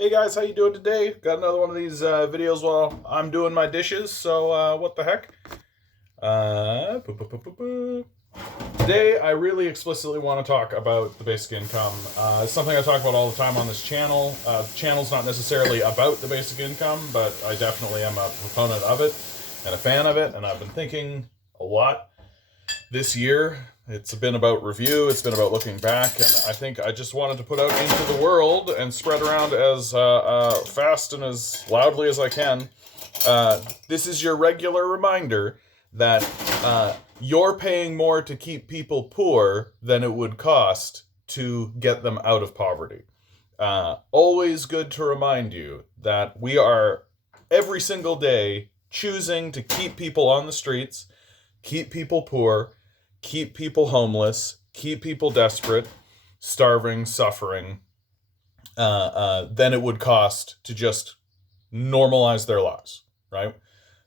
Hey guys, how you doing today? Got another one of these videos while I'm doing my dishes, so what the heck? Boo, boo, boo, boo, boo. Today, I really explicitly want to talk about the basic income. It's something I talk about all the time on this channel. The channel's not necessarily about the basic income, but I definitely am a proponent of it and a fan of it, and I've been thinking a lot this year. It's been about review, it's been about looking back, and I think I just wanted to put out into the world and spread around as fast and as loudly as I can. This is your regular reminder that you're paying more to keep people poor than it would cost to get them out of poverty. Always good to remind you that we are every single day choosing to keep people on the streets, keep people poor, keep people homeless, keep people desperate, starving, suffering, than it would cost to just normalize their lives, right?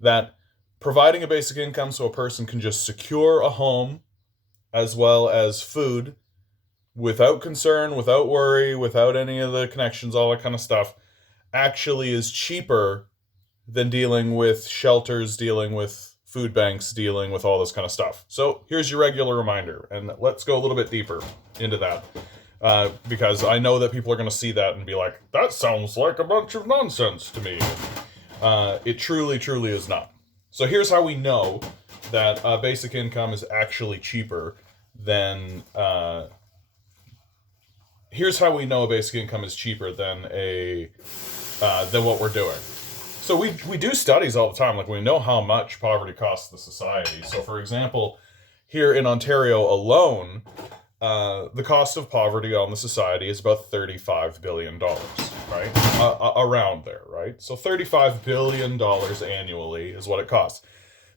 That providing a basic income so a person can just secure a home as well as food without concern, without worry, without any of the connections, all that kind of stuff, actually is cheaper than dealing with shelters, dealing with food banks, dealing with all this kind of stuff. So here's your regular reminder, and let's go a little bit deeper into that. Because I know that people are going to see that and be like, that sounds like a bunch of nonsense to me. It truly, truly is not. So here's how we know that basic income is actually cheaper than... here's how we know a basic income is cheaper than than what we're doing. So we do studies all the time. Like, we know how much poverty costs the society. So, for example, here in Ontario alone, the cost of poverty on the society is about $35 billion, right? Around there, right? So $35 billion annually is what it costs.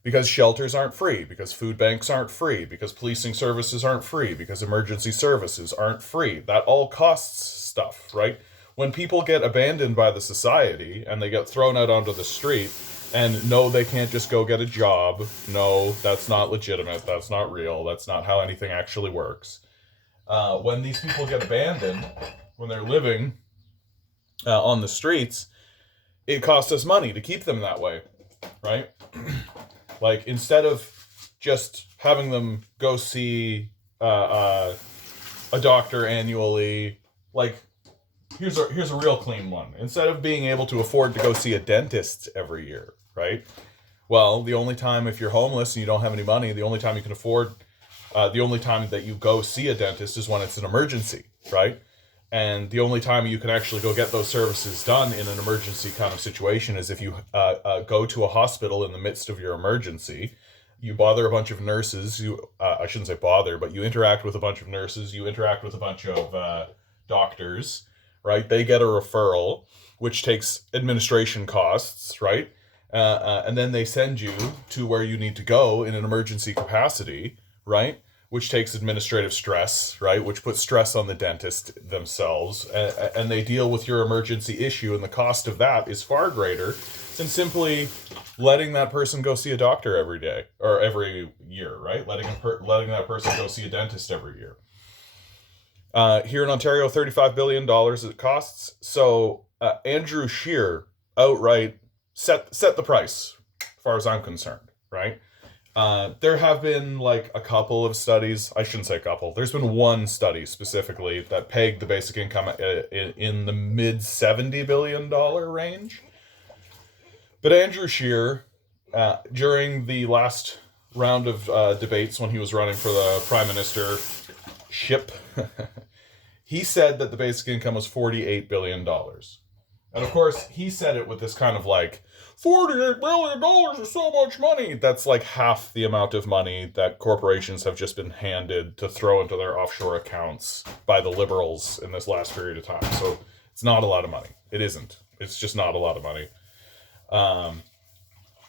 Because shelters aren't free, because food banks aren't free, because policing services aren't free, because emergency services aren't free. That all costs stuff, right? When people get abandoned by the society and they get thrown out onto the street, and no, they can't just go get a job. No, that's not legitimate. That's not real. That's not how anything actually works. When these people get abandoned, when they're living on the streets, it costs us money to keep them that way, right? Like, instead of just having them go see a doctor annually, like, here's a real clean one. Instead of being able to afford to go see a dentist every year, right? Well, the only time, if you're homeless and you don't have any money, the only time you can afford, the only time that you go see a dentist is when it's an emergency, right? And the only time you can actually go get those services done in an emergency kind of situation is if you go to a hospital in the midst of your emergency. You bother a bunch of nurses. I shouldn't say bother, but you interact with a bunch of nurses. You interact with a bunch of doctors, right? They get a referral, which takes administration costs, right? And then they send you to where you need to go in an emergency capacity, right? Which takes administrative stress, right? Which puts stress on the dentist themselves. And they deal with your emergency issue, and the cost of that is far greater than simply letting that person go see a doctor every day or every year, right? Letting that person go see a dentist every year. Here in Ontario, $35 billion it costs. So Andrew Scheer outright set the price, as far as I'm concerned, right? There have been like a couple of studies. I shouldn't say a couple. There's been one study specifically that pegged the basic income in the mid $70 billion range. But Andrew Scheer, during the last round of debates when he was running for the prime ministership, he said that the basic income was $48 billion. And of course, he said it with this kind of like, $48 billion is so much money. That's like half the amount of money that corporations have just been handed to throw into their offshore accounts by the Liberals in this last period of time. So it's not a lot of money. It isn't. It's just not a lot of money.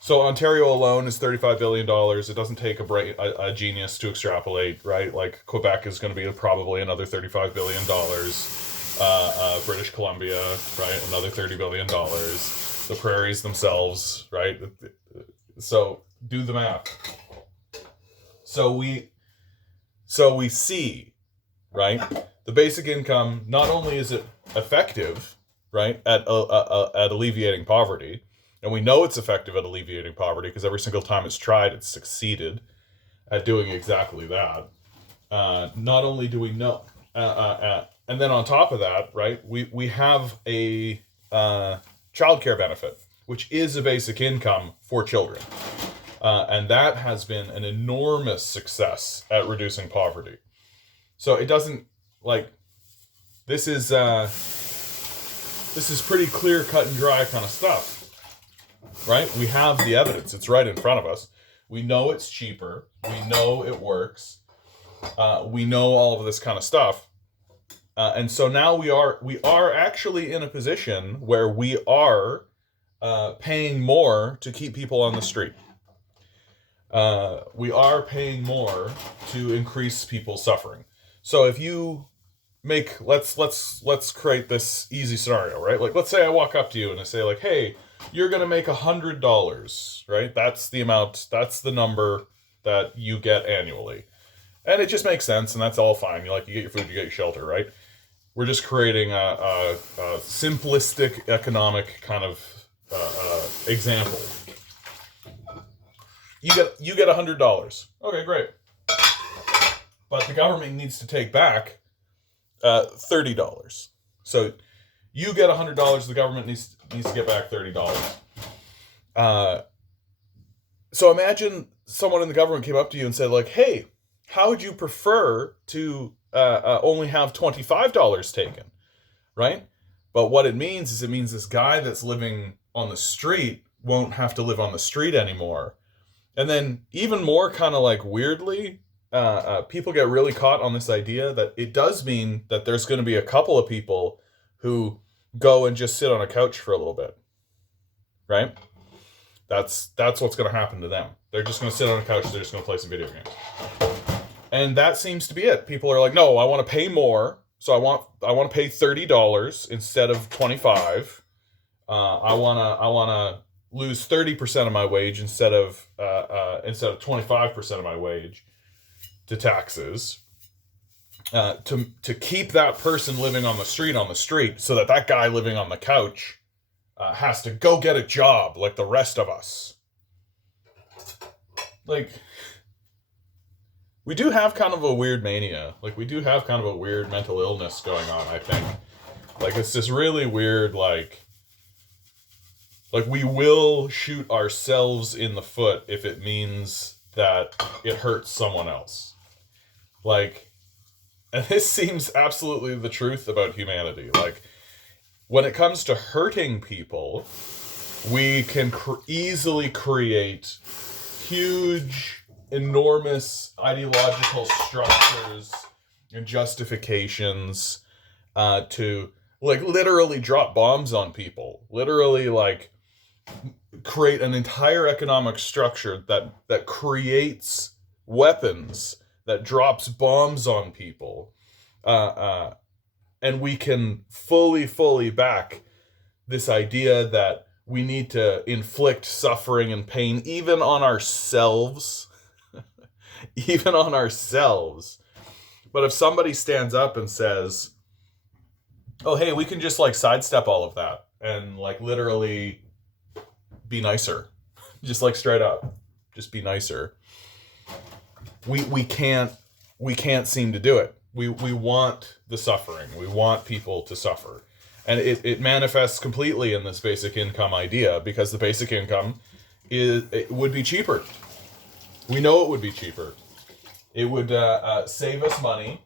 So Ontario alone is $35 billion. It doesn't take a genius to extrapolate, right? Like, Quebec is going to be probably another $35 billion. British Columbia, right? Another $30 billion. The prairies themselves, right? So do the math. So we see, right? The basic income, not only is it effective right, at alleviating poverty. And we know it's effective at alleviating poverty because every single time it's tried, it's succeeded at doing exactly that. Not only do we know, and then on top of that, right, we have a childcare benefit, which is a basic income for children. And that has been an enormous success at reducing poverty. So it doesn't, like, this is pretty clear, cut and dry kind of stuff, right? We have the evidence; it's right in front of us. We know it's cheaper. We know it works. We know all of this kind of stuff, and so now we are actually in a position where we are paying more to keep people on the street. We are paying more to increase people's suffering. So if you make, let's create this easy scenario, right? Like, let's say I walk up to you and I say, like, hey, you're gonna make $100, right? That's the amount, that's the number that you get annually, and it just makes sense, and that's all fine. You get your food, you get your shelter, right? We're just creating a simplistic economic kind of example. You get $100. Okay, great. But the government needs to take back $30. So you get $100. The government needs to get back $30. So imagine someone in the government came up to you and said, like, "Hey, how would you prefer to only have $25 taken?" Right? But what it means is this guy that's living on the street won't have to live on the street anymore. And then even more kind of like weirdly, people get really caught on this idea that it does mean that there's going to be a couple of people who go and just sit on a couch for a little bit, right? That's what's going to happen to them. They're just going to sit on a couch. They're just going to play some video games, and that seems to be it. People are like, no, I want to pay more, so I want to pay $30 instead of $25. I wanna lose 30% of my wage instead of 25% of my wage to taxes, to keep that person living on the street, so that guy living on the couch has to go get a job like the rest of us. Like, we do have kind of a weird mania. Like, we do have kind of a weird mental illness going on, I think. Like, it's this really weird, like we will shoot ourselves in the foot if it means that it hurts someone else. Like, and this seems absolutely the truth about humanity. Like, when it comes to hurting people, we can easily create huge, enormous ideological structures and justifications to, like, literally drop bombs on people. Literally, like, create an entire economic structure that creates weapons, that drops bombs on people, and we can fully back this idea that we need to inflict suffering and pain even on ourselves. Even on ourselves. But if somebody stands up and says, oh, hey, we can just, like, sidestep all of that and, like, literally be nicer. Just, like, straight up. Just be nicer. We can't seem to do it. We want the suffering. We want people to suffer. And it manifests completely in this basic income idea, because the basic income it would be cheaper. We know it would be cheaper. It would save us money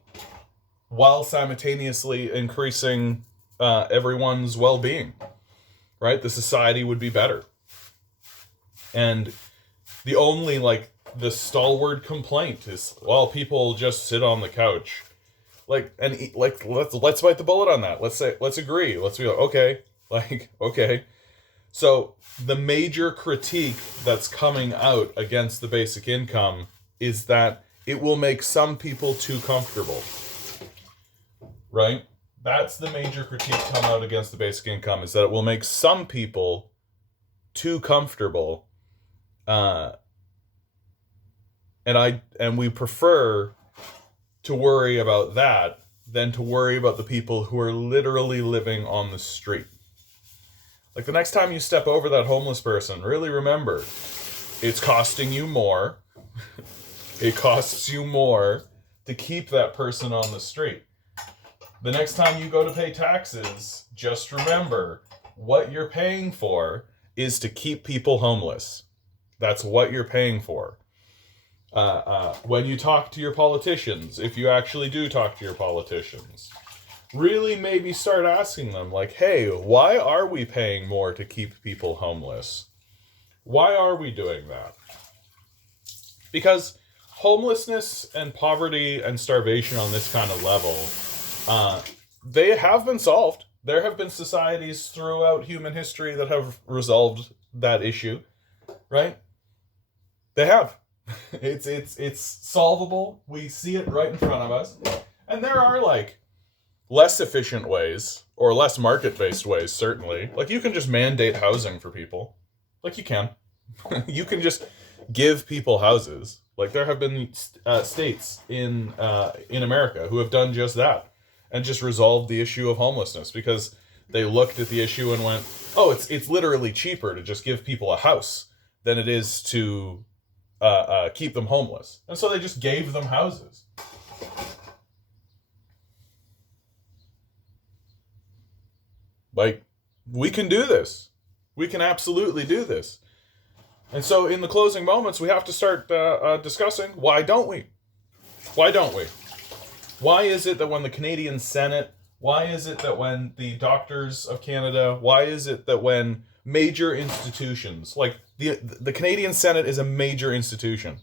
while simultaneously increasing everyone's well-being, right? The society would be better. And the only, like, the stalwart complaint is, well, people just sit on the couch. Like, and eat, like, let's bite the bullet on that. Let's agree. Let's be like, okay. Like, okay. So the major critique that's coming out against the basic income is that it will make some people too comfortable. Right? That's the major critique coming out against the basic income, is that it will make some people too comfortable. And we prefer to worry about that than to worry about the people who are literally living on the street. Like the next time you step over that homeless person, really remember, it's costing you more. It costs you more to keep that person on the street. The next time you go to pay taxes, just remember what you're paying for is to keep people homeless. That's what you're paying for. When you talk to your politicians, if you actually do talk to your politicians, really maybe start asking them, like, hey, why are we paying more to keep people homeless? Why are we doing that? Because homelessness and poverty and starvation on this kind of level, they have been solved. There have been societies throughout human history that have resolved that issue, right? They have. It's solvable. We see it right in front of us. And there are like less efficient ways or less market-based ways, certainly. Like you can just mandate housing for people. Like you can. You can just give people houses. Like there have been states in America who have done just that and just resolved the issue of homelessness because they looked at the issue and went, oh, it's literally cheaper to just give people a house than it is to keep them homeless. And so they just gave them houses. Like, we can do this. We can absolutely do this. And so in the closing moments, we have to start discussing, why don't we? Why don't we? Why is it that when the Canadian Senate, why is it that when the Doctors of Canada, why is it that when major institutions, like the Canadian Senate is a major institution,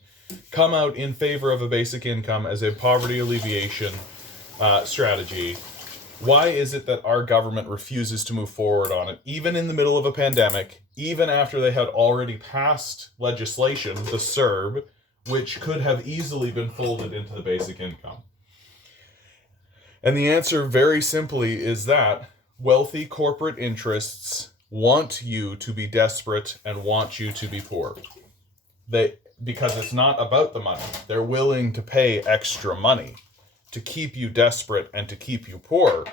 come out in favor of a basic income as a poverty alleviation strategy, why is it that our government refuses to move forward on it, even in the middle of a pandemic, even after they had already passed legislation, the CERB, which could have easily been folded into the basic income? And the answer very simply is that wealthy corporate interests want you to be desperate and want you to be poor. Because it's not about the money. They're willing to pay extra money to keep you desperate and to keep you poor,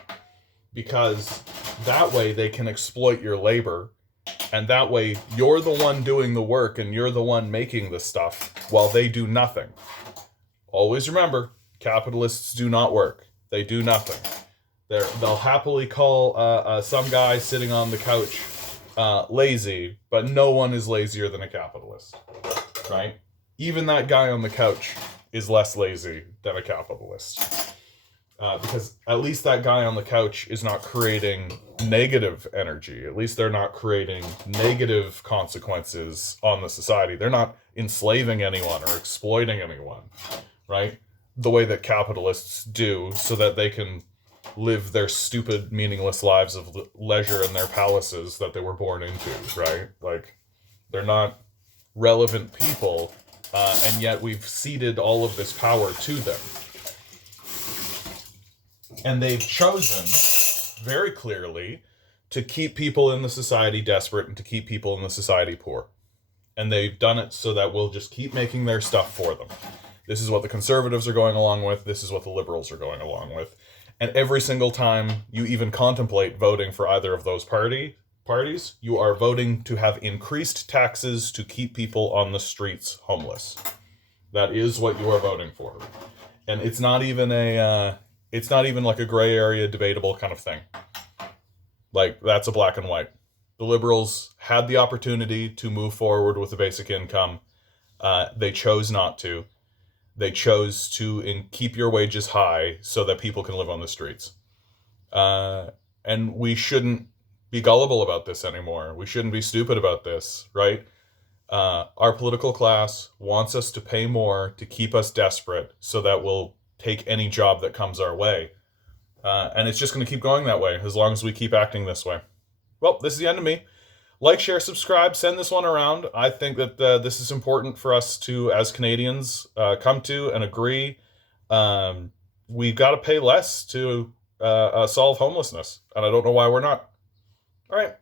because that way they can exploit your labor, and that way you're the one doing the work and you're the one making the stuff while they do nothing. Always remember, capitalists do not work. They do nothing. They'll happily call some guy sitting on the couch lazy, but no one is lazier than a capitalist, right? Even that guy on the couch is less lazy than a capitalist. Because at least that guy on the couch is not creating negative energy. At least they're not creating negative consequences on the society. They're not enslaving anyone or exploiting anyone, right? The way that capitalists do, so that they can live their stupid, meaningless lives of leisure in their palaces that they were born into, right? Like, they're not relevant people, and yet we've ceded all of this power to them. And they've chosen, very clearly, to keep people in the society desperate and to keep people in the society poor. And they've done it so that we'll just keep making their stuff for them. This is what the conservatives are going along with. This is what the liberals are going along with. And every single time you even contemplate voting for either of those parties, you are voting to have increased taxes to keep people on the streets homeless. That is what you are voting for. And it's not even like a gray area debatable kind of thing. Like, that's a black and white. The liberals had the opportunity to move forward with the basic income. They chose not to. They chose to keep your wages high so that people can live on the streets. And we shouldn't be gullible about this anymore. We shouldn't be stupid about this, right? Our political class wants us to pay more to keep us desperate so that we'll take any job that comes our way. And it's just going to keep going that way as long as we keep acting this way. Well, this is the end of me. Like, share, subscribe, send this one around. I think that this is important for us to, as Canadians, come to and agree. We've got to pay less to solve homelessness, and I don't know why we're not. All right.